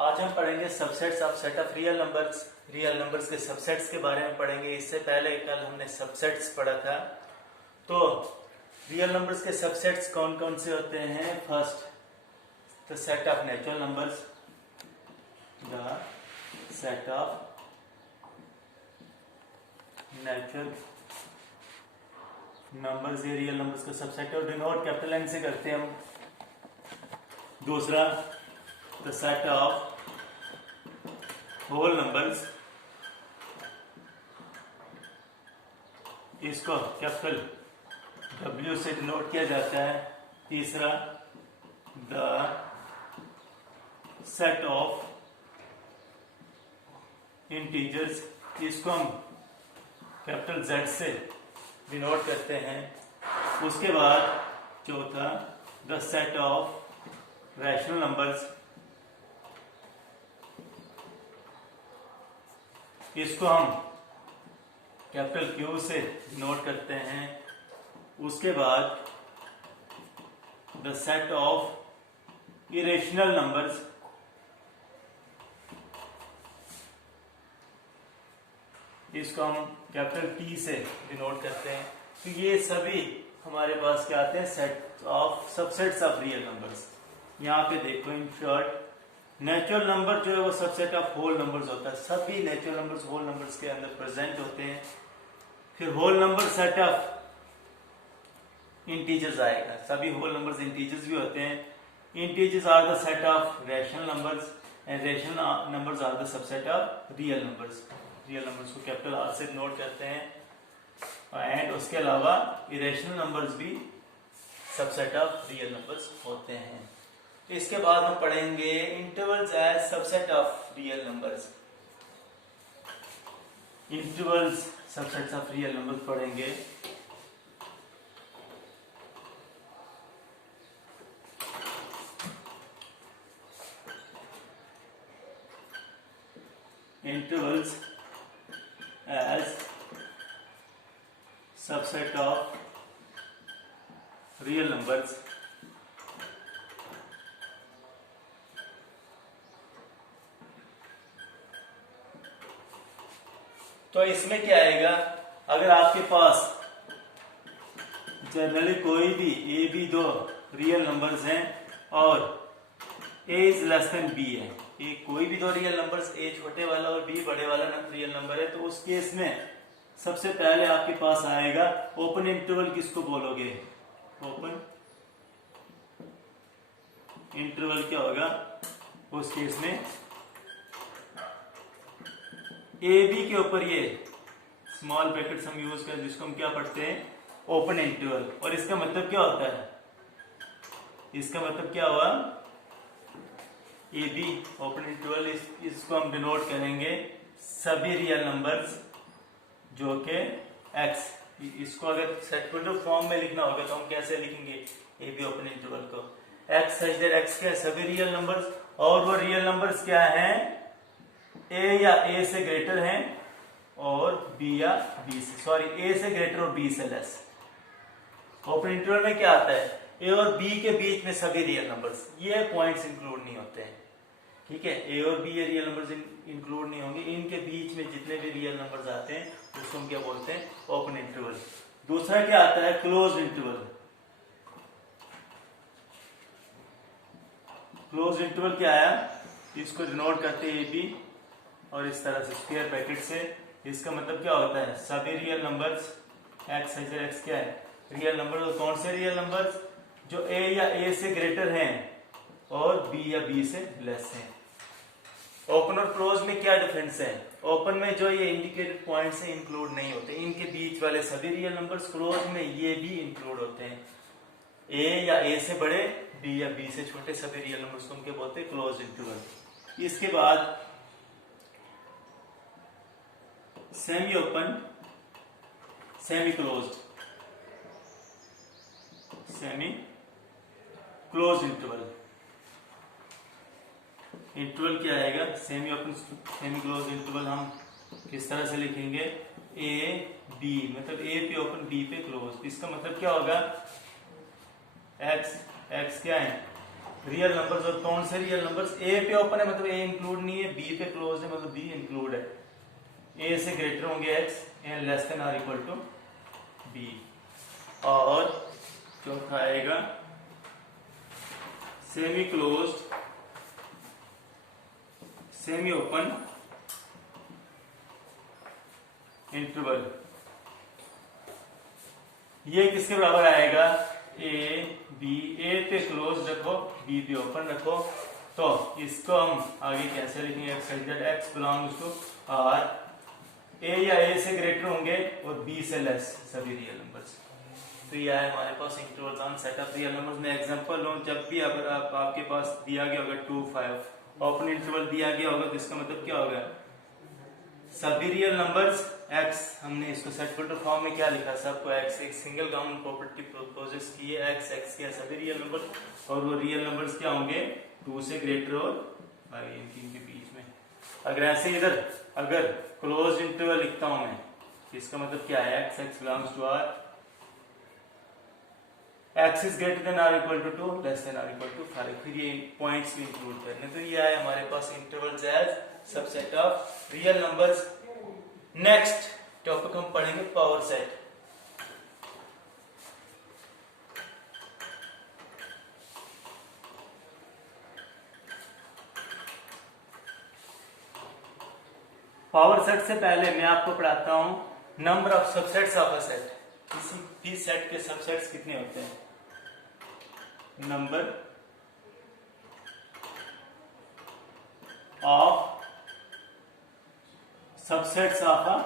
आज हम पढ़ेंगे subsets of set of real numbers के सबसेट्स के बारे में पढ़ेंगे। इससे पहले कल हमने सबसेट्स पढ़ा था। तो रियल नंबर्स के सबसेट्स कौन कौन से होते हैं? First the set of natural numbers, the set of natural numbers, ये रियल नंबर्स का सबसेट और डिनोट कैपिटल एन से करते हैं हम। दूसरा the set of whole numbers, इसको कैपिटल W से डिनोट किया जाता है। तीसरा द सेट ऑफ इंटीजर्स, इसको हम कैपिटल Z से डिनोट करते हैं। उसके बाद चौथा the set of rational numbers, इसको हम कैपिटल Q से नोट करते हैं। उसके बाद the set of irrational numbers, इसको हम कैपिटल T से डिनोट करते हैं। तो ये सभी हमारे पास क्या आते हैं? Set of subsets of real numbers. यहाँ पे देखो इन शॉर्ट, नेचुरल नंबर जो है वो सबसेट ऑफ होल नंबर्स होता है। सभी नेचुरल नंबर्स होल नंबर्स के अंदर प्रेजेंट होते हैं। फिर whole number set of integers आएगा। सभी होल नंबर्स इंटीजर्स भी होते हैं। Integers are the set of rational numbers and rational numbers are the subset of real numbers. Real numbers को कैपिटल R से नोट करते हैं। एंड उसके अलावा इरेशनल नंबर्स भी सबसेट ऑफ रियल नंबर्स होते हैं। इसके बाद हम पढ़ेंगे intervals as subset of real numbers. Intervals subsets of real numbers पढ़ेंगे। Intervals as subset of real numbers. तो इसमें क्या आएगा? अगर आपके पास जनरली कोई भी ए बी दो रियल नंबर्स हैं और ए इज लेस देन बी है, ए कोई भी दो रियल नंबर्स, ए छोटे वाला और बी बड़े वाला रियल नंबर है, तो उस केस में सबसे पहले आपके पास आएगा ओपन इंटरवल। किसको बोलोगे? ओपन इंटरवल क्या होगा उस केस में? ए बी के ऊपर ये स्मॉल ब्रैकेट्स हम यूज करें, जिसको हम क्या पढ़ते हैं? Open interval. और इसका मतलब क्या होता है? इसका मतलब क्या हुआ? ए बी ओपन इंटरवल, इसको हम डिनोट करेंगे सभी रियल नंबर्स जो के x। इसको अगर सेक्वेंटल फॉर्म में लिखना होगा तो हम कैसे लिखेंगे ए बी ओपन इंटरवल को? x सच देयर x के सभी रियल नंबर्स, और वो रियल नंबर्स क्या हैं? a या a से ग्रेटर हैं और b या b से, सॉरी a से ग्रेटर और b से लेस। ओपन इंटरवल में क्या आता है? a और b के बीच में सभी रियल नंबर्स, ये पॉइंट्स इंक्लूड नहीं होते हैं। ठीक है, a और b ये रियल नंबर्स इंक्लूड नहीं होंगे। इनके बीच में जितने भी रियल नंबर्स आते हैं उसको हम क्या बोलते हैं? Open interval. दूसरा क्या आता है? Close interval. क्लोज इंटरवल क्या आया? इसको डिनोट करते हैं ए बी और इस तरह से स्क्वायर ब्रैकेट से। इसका मतलब क्या होता है? सभी रियल नंबर्स x है, x क्या है? Real number. तो कौन से रियल नंबर्स? जो a या a से ग्रेटर हैं और b या b से लेस हैं। ओपन और क्लोज में क्या डिफरेंस है? ओपन में जो ये इंडिकेटेड पॉइंट्स हैं इंक्लूड नहीं होते, इनके बीच वाले सभी रियल नंबर्स। क्लोज में ये भी इंक्लूड होते हैं, a या a से बड़े, b या b से छोटे सभी रियल नंबर्स को हम क्या बोलते हैं? Close interval. इसके बाद semi open, semi closed, semi close interval. Interval क्या आएगा? Semi open semi close interval हम किस तरह से लिखेंगे? ए बी, मतलब ए पे ओपन बी पे क्लोज। इसका मतलब क्या होगा? एक्स क्या है? रियल नंबर्स, और कौन से रियल नंबर्स? ए पे ओपन है मतलब ए इंक्लूड नहीं है, बी पे क्लोज है मतलब बी इंक्लूड है। ए से ग्रेटर होंगे X and less than or equal to B. और चौथा आएगा semi closed, semi open interval. ये किसके बराबर आएगा? ए बी, ए पे क्लोज रखो, बी पे ओपन रखो। तो इसको हम आगे कैसे लिखेंगे? एक्स बिलोंग्स टू आर, ए या ए से ग्रेटर होंगे और बी से लेस सभी रियल नंबर्स। तो ये है हमारे पास intervals on set of real numbers. मैं एग्जांपल लूं, जब भी अगर आपके पास दिया गया होगा 2 5 ओपन इंटरवल दिया गया होगा तो इसका मतलब क्या होगा? सभी रियल नंबर्स x, हमने इसको सेट फिल्टर फॉर्म में क्या लिखा? सबको x, एक सिंगल काउंट प्रॉपर्टी प्रोपोजेस की है, x के सभी रियल नंबर्स, और वो रियल नंबर्स क्या होंगे? 2 से ग्रेटर और इनके बीच में। अगर ऐसे इधर अगर क्लोज इंटरवल लिखता हूं मैं, इसका मतलब क्या है? x belongs to r, x is greater than r equal to 2, less than r equal to 5। फिर ये पॉइंट्स भी इंक्लूड करने। तो ये है हमारे पास intervals as subset of real numbers. Next topic हम पढ़ेंगे पावर सेट। पावर सेट से पहले मैं आपको पढ़ाता हूं number of subsets of a set. किसी भी सेट के सबसेट्स कितने होते हैं? Number of subsets of a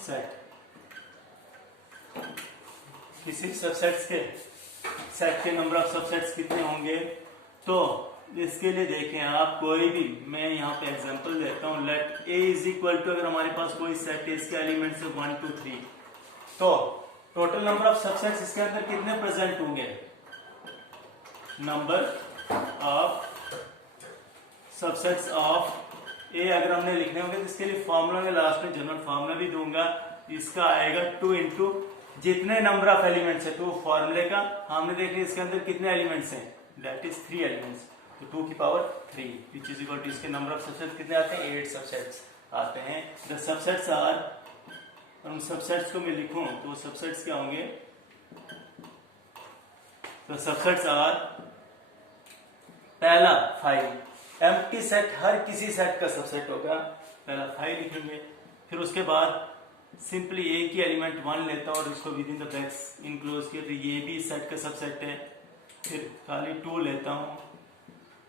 set. किसी सबसेट्स के सेट के नंबर ऑफ सबसेट्स कितने होंगे? तो इसके लिए देखें आप, कोई भी, मैं यहाँ पे एग्जांपल देता हूँ। Let A is equal to, अगर हमारे पास कोई सेट है, इसके एलिमेंट्स है 1 2 3, तो टोटल नंबर ऑफ सबसेट्स इसके अंदर कितने प्रेजेंट होंगे? नंबर ऑफ सबसेट्स ऑफ ए अगर हमने लिखने होंगे तो इसके लिए फॉर्मूला में लास्ट में जनरल फॉर्मूला भी दूंगा। इसका आएगा 2 इंटू जितने नंबर ऑफ एलिमेंट्स है, 2 फॉर्मूले का हमने देख लिया इसके अंदर कितने एलिमेंट्स हैं, दैट इज 3 एलिमेंट्स, तो 2 की power 3 which is equal to इसके नंबर ऑफ सबसेट्स कितने आते हैं? 8 सबसेट्स आते हैं। द सबसेट्स आर, उन सबसेट्स को मैं लिखूं तो सबसेट्स क्या होंगे? तो सबसेट्स आर, पहला 5, एम्प्टी सेट हर किसी सेट का सबसेट होगा, पहला 5 लिखेंगे। फिर उसके बाद सिंपली एक ही एलिमेंट 1 लेता हूं और इसको with in the brackets enclose किया, तो ये भी सेट का सबसेट है। फिर खाली 2 लेता हूं,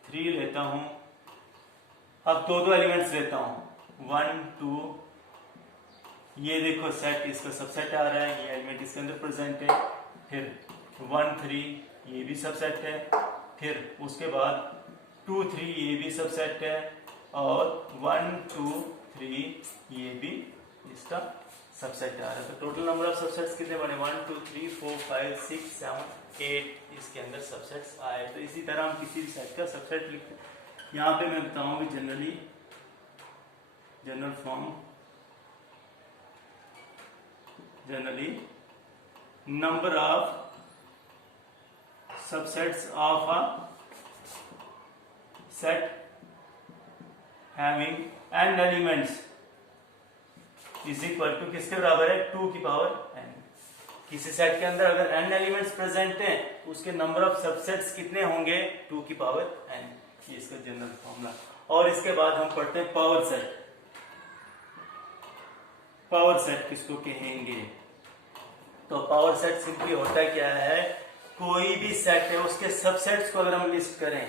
3 लेता हूं, अब 2 एलिमेंट्स लेता हूं 1 2, ये देखो सेट इसका सबसेट आ रहा है, ये एलिमेंट इसके अंदर प्रेजेंट है। फिर 1 3 ये भी सबसेट है। फिर उसके बाद 2 3 ये भी सबसेट है, और 1 2 3 ये भी इसका सबसेट आ रहा है। तो टोटल नंबर ऑफ सबसेट्स कितने बने? 1 2 3 4 5 6 7 8 इसके अंदर सबसेट्स आए। तो इसी तरह हम किसी भी सेट का सबसेट लिखते हैं। यहाँ पे मैं बताऊंगी generally general form, generally number of subsets of a set having n elements is equal to किसके बराबर है? 2 की पावर n। किसी सेट के अंदर अगर n एलिमेंट्स प्रेजेंट हैं उसके नंबर ऑफ सबसेट्स कितने होंगे? 2 की पावर n। ये इसका जनरल फॉर्मूला। और इसके बाद हम पढ़ते हैं पावर सेट। पावर सेट किसको कहेंगे? तो पावर सेट सिंपली होता है क्या है, कोई भी सेट है उसके सबसेट्स को अगर हम लिस्ट करें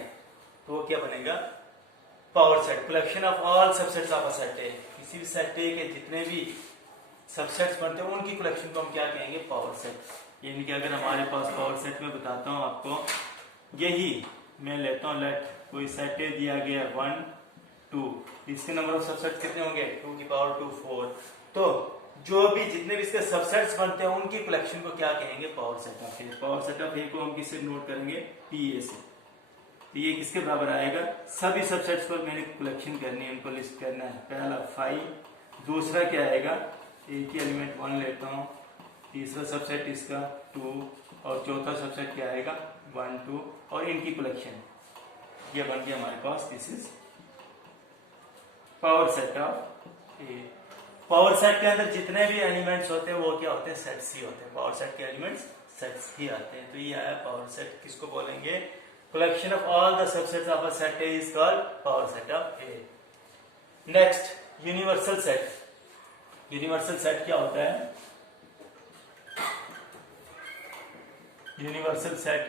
तो वो क्या बनेगा? Power set. Collection of all subsets of a set है। किसी भी सेट के जितने भी सबसेट्स बनते हैं उनकी कलेक्शन को हम क्या कहेंगे? Power set. यानी कि अगर हमारे पास पावर सेट में बताता हूं आपको, यही मैं लेता हूं, लेट कोई सेट दिया गया 1 2, इसके नंबर ऑफ सबसेट्स कितने होंगे? 2 की पावर 2 4। तो जो भी जितने भी इसके सबसेट्स बनते हैं उनकी कलेक्शन को क्या कहेंगे? Power set of A. Power set of A को हम किससे नोट करेंगे? पीए से। तो ये किसके बराबर आएगा? सभी सबसेट्स को मैंने कलेक्शन करनी है, उनको लिस्ट करना है। पहला 5, दूसरा क्या आएगा? एक ही एलिमेंट 1 लेता हूँ, तीसरा सबसेट इसका 2, और चौथा सबसेट क्या आएगा? 1 2 और इनकी कलेक्शन, ये बन गया हमारे पास। This is power set of A. Power set के अंदर जितने भी एलिमेंट्स होते हैं वो क्या होते हैं, सेट्स ही होते हैं। पावर सेट के एलिमेंट्स सेट्स ही आते हैं। तो ये आया पावर सेट। किसको बोलेंगे, collection of all the subsets of a set A is called power set of A. Next, universal set. Universal set क्या होता है, यूनिवर्सल सेट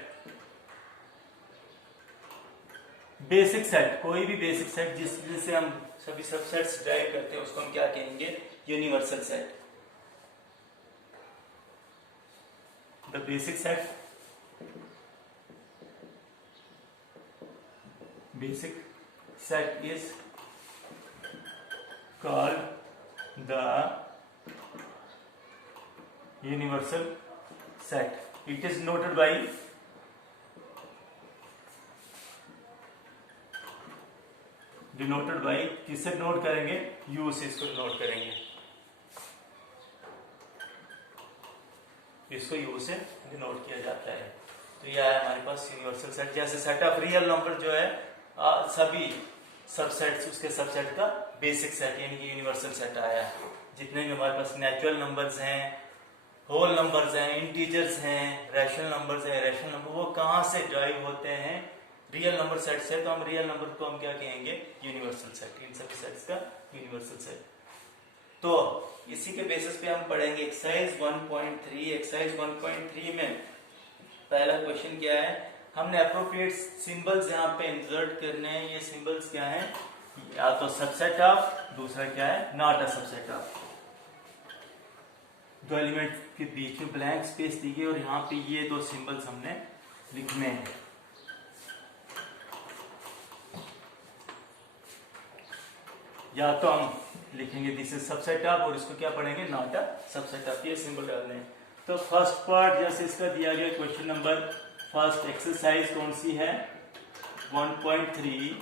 बेसिक सेट, कोई भी बेसिक सेट जिससे हम सभी सबसेट्स ड्राइव करते हैं उसको हम क्या कहेंगे, universal set. The basic set, basic set is called the universal set. It is noted by denoted by, किससे नोट करेंगे, u से इसको नोट करेंगे, इसको u से डिनोट किया जाता है। तो यह है हमारे पास यूनिवर्सल सेट। जैसे सेट ऑफ रियल नंबर जो है सभी सबसेट्स उसके सबसेट का बेसिक सेट यानी कि यूनिवर्सल सेट आया है। जितने भी हमारे पास नेचुरल नंबर्स हैं, होल नंबर्स हैं, इंटीजर्स हैं, रैशनल नंबर्स हैं, रैशनल नंबर वो कहाँ से ड्राइव होते हैं, रियल नंबर सेट से। तो हम रियल नंबर को हम क्या कहेंगे, यूनिवर्सल सेट। इन सभी सेट्स का यूनिवर्सल सेट। तो इसी के बेसिस पे हम पढ़ेंगे एक्सरसाइज 1.3। एक्सरसाइज 1.3 में पहला क्वेश्चन क्या है, हमने अप्रोप्रिएट सिंबल्स यहाँ पे इंसर्ट करने हैं। ये सिंबल्स क्या हैं, या तो सबसेट ऑफ, दूसरा क्या है, नॉट अ सबसेट ऑफ। दो एलिमेंट के बीच में ब्लैंक स्पेस दी गई और यहाँ पे ये दो सिंबल्स हमने लिखने हैं। या तो हम लिखेंगे दिस इज सबसेट ऑफ और इसको क्या पढ़ेंगे, नॉट अ सबसेट ऑफ। ये सिंबल डालने हैं। तो फर्स्ट पार्ट जैसे इसका दिया गया क्वेश्चन नंबर फर्स्ट एक्सरसाइज कौन सी है, 1.3।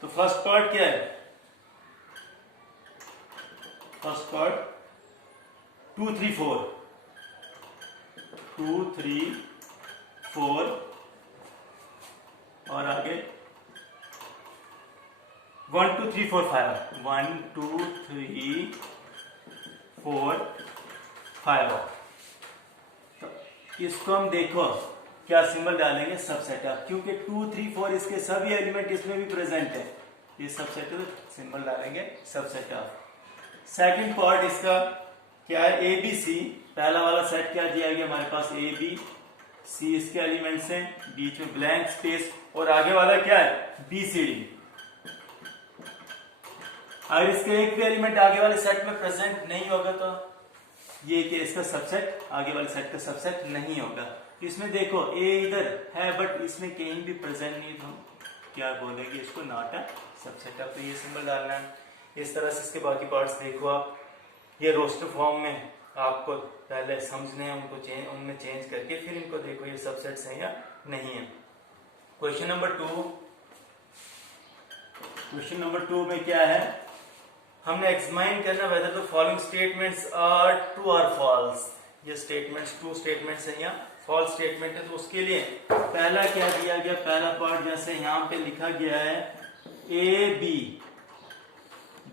तो फर्स्ट पार्ट क्या है, फर्स्ट पार्ट 2 3 4 2 3 4 और आगे 1 2 3 4 5 1 2 3 4 5। तो इसको हम देखो क्या सिंबल डालेंगे, सबसेट ऑफ, क्योंकि 2 3 4 इसके सभी एलिमेंट इसमें भी प्रेजेंट है। ये सबसेट ऑफ, सिंबल डालेंगे सबसेट ऑफ। सेकंड पार्ट इसका क्या है, ए बी सी। पहला वाला सेट क्या दिया गया हमारे पास, ए बी सी इसके एलिमेंट्स हैं, बीच में ब्लैंक स्पेस और आगे वाला क्या है, बी सी डी। अगर इसके एक भी एलिमेंट आगे वाले सेट में प्रेजेंट नहीं होगा तो ये कि इसका सबसेट आगे वाले सेट का सबसेट नहीं होगा। इसमें देखो ए इधर है बट इसमें कहीं भी प्रेजेंट नहीं, तो हम क्या बोलेंगे, इसको नॉट अ सबसेट ऑफ। तो ये सिंबल डालना है। इस तरह से इसके बाकी पार्ट्स देखो आप, ये रोस्टर फॉर्म में आपको पहले समझने हैं, उनको उनमें चेंज करके फिर इनको देखो ये सबसेट्स हैं या नहीं है। क्वेश्चन नंबर 2, क्वेश्चन नंबर 2 में क्या है, हमने एक्समाइन करना whether the following statements are true और फॉल्स। ये स्टेटमेंट्स ट्रू स्टेटमेंट्स हैं या फॉल्स स्टेटमेंट है। तो उसके लिए पहला क्या दिया गया, पहला पार्ट जैसे यहाँ पे लिखा गया है, A B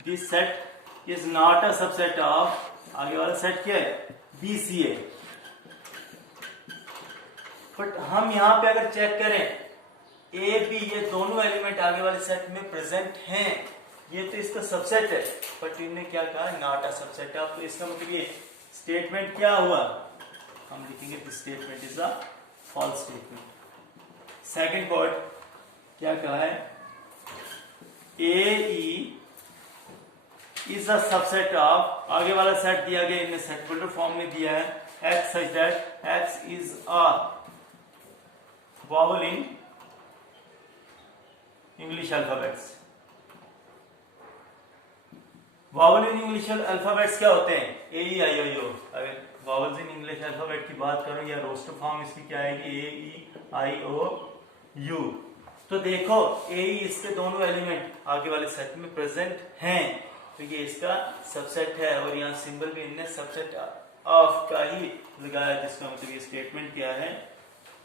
this set is not a subset of, आगे वाला सेट क्या है, बी सी ए। बट हम यहाँ पे अगर चेक करें, ए बी ये दोनों एलिमेंट आगे वाले सेट में प्रेजेंट हैं, ये तो इसका सबसेट है, बट इन्होंने क्या कहा, नॉट अ सबसेट ऑफ। तो इसका मतलब ये स्टेटमेंट क्या हुआ, हम लिखेंगे this statement is a false statement. Second part क्या कहा है, A E is a subset of, आगे वाला सेट दिया गया, इनने सेट बिल्डर फॉर्म में दिया है, x such that x is a vowel in English alphabets. Vowel in English alphabets क्या होते हैं, ए ई आई ओ यू। अगर वॉवल्स इन इंग्लिश अल्फाबेट की बात करो या रोस्टर फॉर्म इसकी क्या है, A E I O you. तो देखो ए ई इसके दोनों एलिमेंट आगे वाले सेट में प्रेजेंट हैं, तो ये इसका सबसेट है। और यहाँ सिंबल भी इनने सबसेट ऑफ का ही लगाया, जिसका मतलब ये स्टेटमेंट क्या है,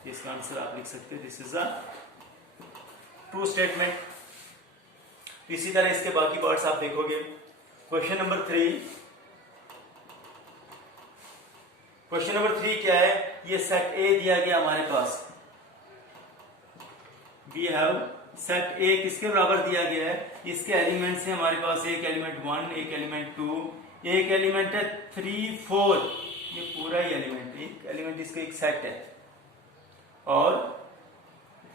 इसका आंसर आप लिख सकते हैं this is a true statement. इसी तरह इसके बाकी पार्ट्स आप देखोगे। क्वेश्चन नंबर 3, क्वेश्चन नंबर 3 क्या है, ये सेट ए दिया गया हमारे पास, वी हैव सेट ए किसके बराबर दिया गया है, इसके एलिमेंट से हमारे पास एक एलिमेंट 1, एक एलिमेंट 2, एक एलिमेंट है 3, 4, ये पूरा ही एलिमेंट, एक एलिमेंट इसका एक सेट है, और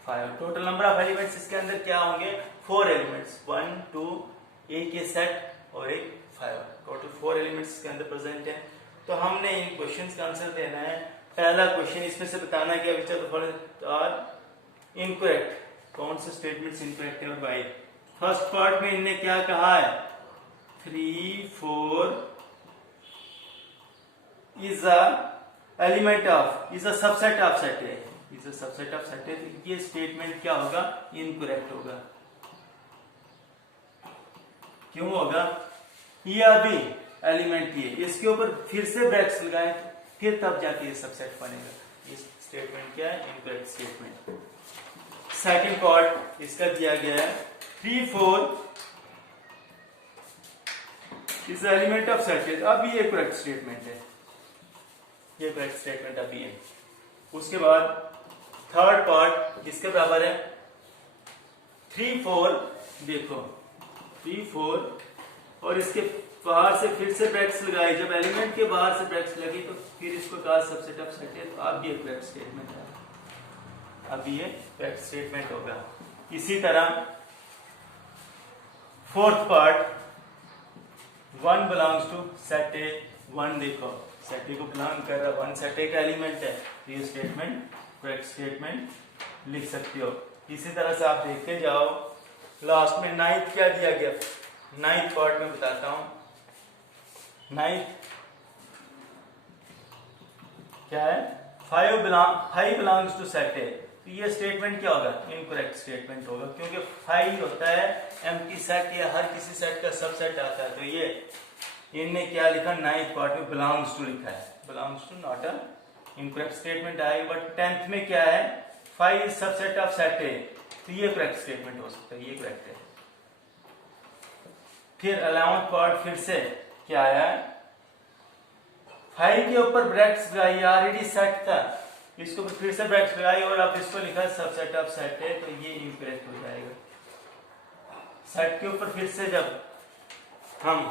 5 टोटल नंबर ऑफ एलिमेंट्स इसके अंदर क्या होंगे, 4 एलिमेंट्स, 1 2, एक ये सेट और एक 5, टोटल 4 एलिमेंट्स इसके अंदर प्रेजेंट है। तो हमने इन क्वेश्चंस का आंसर देना है। पहला क्वेश्चन इसमें से बताना है कि which of the following are incorrect, कौन से स्टेटमेंट्स इनकरेक्ट है और वाई। फर्स्ट पार्ट में इनने क्या कहा है, 3 4 is a element of, is a subset of set है, is a subset of set है, तो ये स्टेटमेंट क्या होगा, इनकरेक्ट होगा। क्यों होगा, ये अभी एलिमेंट ये, इसके ऊपर फिर से ब्रैकेट्स लगाएं फिर तब जाके ये सबसेट बनेगा, ये स्टेटमेंट क्या है, इनकरेक्ट स्टेटमेंट। सेकंड पार्ट इसका दिया गया है 3 4 इज एलिमेंट ऑफ सेट है, अब ये करेक्ट स्टेटमेंट है, ये करेक्ट स्टेटमेंट अभी है। उसके बाद थर्ड पार्ट इसके बराबर है 3 4, देखो 3 4 और इसके बाहर से फिर से ब्रैकेट्स लगाए, जब एलिमेंट के बाहर से ब्रैकेट्स लगी तो फिर इसको कहा सबसेट ऑफ सेट है, तो अब ये करेक्ट स्टेटमेंट है, अब ये करेक्ट स्टेटमेंट होगा। इसी तरह fourth part 1 belongs to set A, 1 देखो सेट ए को बिलोंग कर रहा, 1 सेट ए का एलिमेंट है, तो ये स्टेटमेंट करेक्ट स्टेटमेंट लिख सकते हो। इसी तरह से आप देखते जाओ, लास्ट में 9th क्या दिया गया, 9th पार्ट में बताता हूं, 9th क्या है, 5 बिलोंग्स टू सेट ए, तो ये स्टेटमेंट क्या होगा, इनकरेक्ट स्टेटमेंट होगा, क्योंकि 5 होता है एम्प्टी सेट या हर किसी सेट का सबसेट आता है, तो ये इनने क्या लिखा, 9th पार्ट में बिलोंग्स टू लिखा है, belongs to not a incorrect statement आएगा। बट 10th में क्या है, 5 is subset of set A, तो ये करेक्ट स्टेटमेंट हो सकता है, ये करेक्ट है। फिर 11th पार्ट फिर से क्या आया, 5 के ऊपर ब्रैकेट्स लगाई, ऑलरेडी सेट था, इसको फिर से ब्रैकेट्स लगाई और आप इसको लिखा सबसेट ऑफ सेट है, तो ये इनकरेक्ट हो जाएगा। सेट के ऊपर फिर से जब हम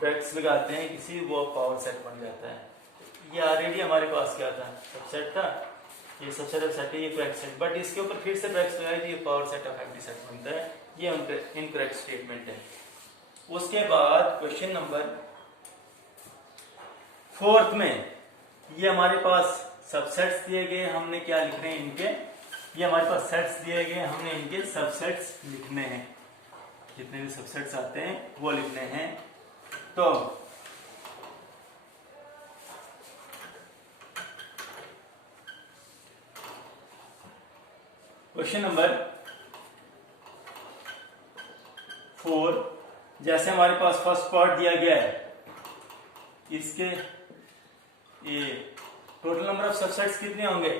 ब्रैकेट्स लगाते हैं किसी, वो पावर सेट बन जाता है, ये ऑलरेडी हमारे पास क्या था, सबसेट था, ये सबसेट ऑफ सेट है, ये करेक्ट सेट, बट इसके ऊपर फिर से ब्रैकेट्स लगाई तो ये power set of empty set बनता है, ये इनकरेक्ट स्टेटमेंट है। उसके बाद क्वेश्चन नंबर 4th में ये हमारे पास सबसेट्स दिए गए, हमने क्या लिखने हैं इनके, ये हमारे पास सेट्स दिए गए, हमने इनके सबसेट्स लिखने हैं, जितने भी सबसेट्स आते हैं वो लिखने हैं। तो क्वेश्चन नंबर 4, जैसे हमारे पास फर्स्ट पार्ट दिया गया है, इसके ये टोटल नंबर ऑफ सबसेट्स कितने होंगे,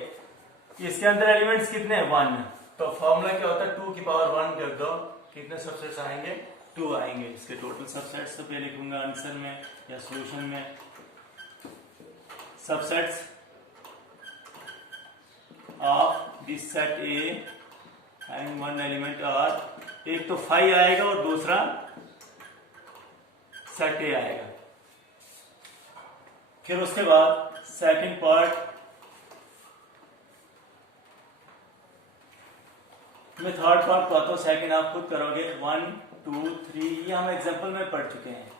इसके अंदर एलिमेंट्स कितने हैं, 1, तो फॉर्मूला क्या होता है, 2 की पावर 1 कर दो, कितने सबसेट्स आएंगे, 2 आएंगे। इसके टोटल सबसेट्स तो पहले लिखूंगा आंसर में या सॉल्यूशन में, subsets of this set A and 1 element are, एक तो 5 आएगा और दूसरा सेट ए आएगा। फिर उसके बाद सेकंड पार्ट में, थर्ड पार्ट को तो सेकंड आप खुद करोगे, 1 2 3, ये हम एग्जांपल में पढ़ चुके हैं,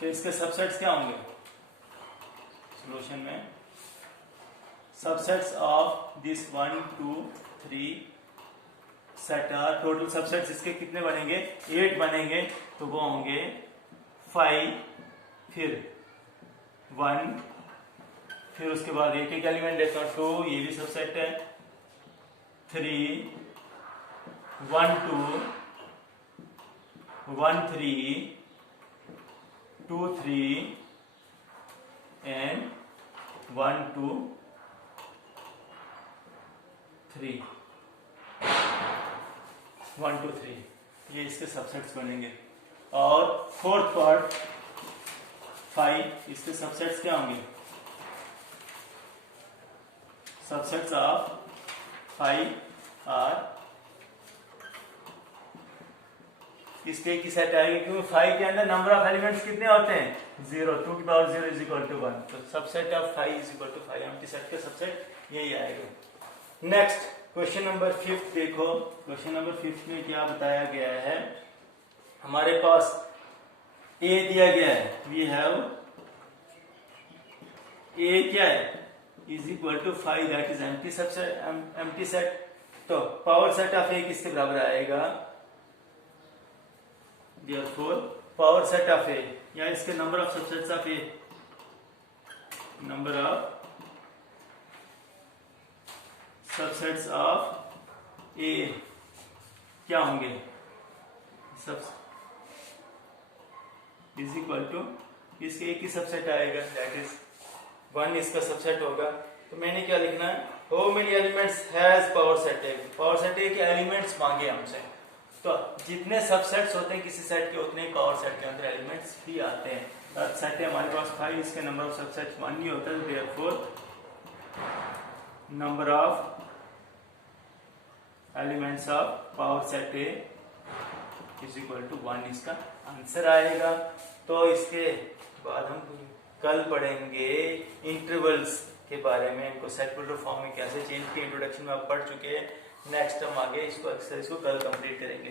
तो इसके सबसेट्स क्या होंगे सॉल्यूशन में, subsets of this 1 2 3 set are, total subsets इसके कितने बनेंगे, 8 बनेंगे, तो वो होंगे 5, फिर 1, फिर उसके बाद एक एक एलिमेंट लेता हूं, 2, ये भी सबसेट है, 3 1 2 1 3 2 3 एंड 1 2 3, 1 2 3, ये इसके सबसेट्स बनेंगे। और फोर्थ पार्ट 5, इसके सबसेट्स क्या होंगे? सबसेट्स ऑफ 5 आर, इसके की सेट आएगी क्योंकि 5 के अंदर नंबर ऑफ एलिमेंट्स कितने होते हैं? 0, 2 की पावर 0 इज इक्वल टू 1। तो subset of 5 is equal to 5, empty set का सबसेट यही आएगा। नेक्स्ट क्वेश्चन नंबर 5 देखो। क्वेश्चन नंबर 5 में क्या बताया गया है? हमारे पास a दिया गया है, वी हैव a क्या है? Is equal to 5, that is empty subset, empty set. तो पावर सेट ऑफ a किसके बराबर आएगा? Therefore, power set of A, या इसके number of subsets of A, number of subsets of A क्या होंगे? इज इक्वल टू, इसके एक ही सबसेट आएगा, दैट इज 1 इसका सबसेट होगा। तो मैंने क्या लिखना है? How many elements has power set A? Power set ए के एलिमेंट्स मांगे हमसे। तो जितने सबसेट्स होते हैं किसी सेट के, उतने पावर सेट के अंदर एलिमेंट्स भी आते हैं। सेट है हमारे पास 5, इसके नंबर ऑफ सबसेट्स 1 ही होता है। Therefore number of elements of power set A is equal to 1, इसका आंसर आएगा। तो इसके बाद हम कल पढ़ेंगे इंटरवल्स के बारे में, इनको सेट फॉर्म में कैसे चेंज किए, इंट्रोडक्शन में आप पढ़ चुके हैं। नेक्स्ट हम आगे इसको एक्सरसाइज को कल कंप्लीट करेंगे।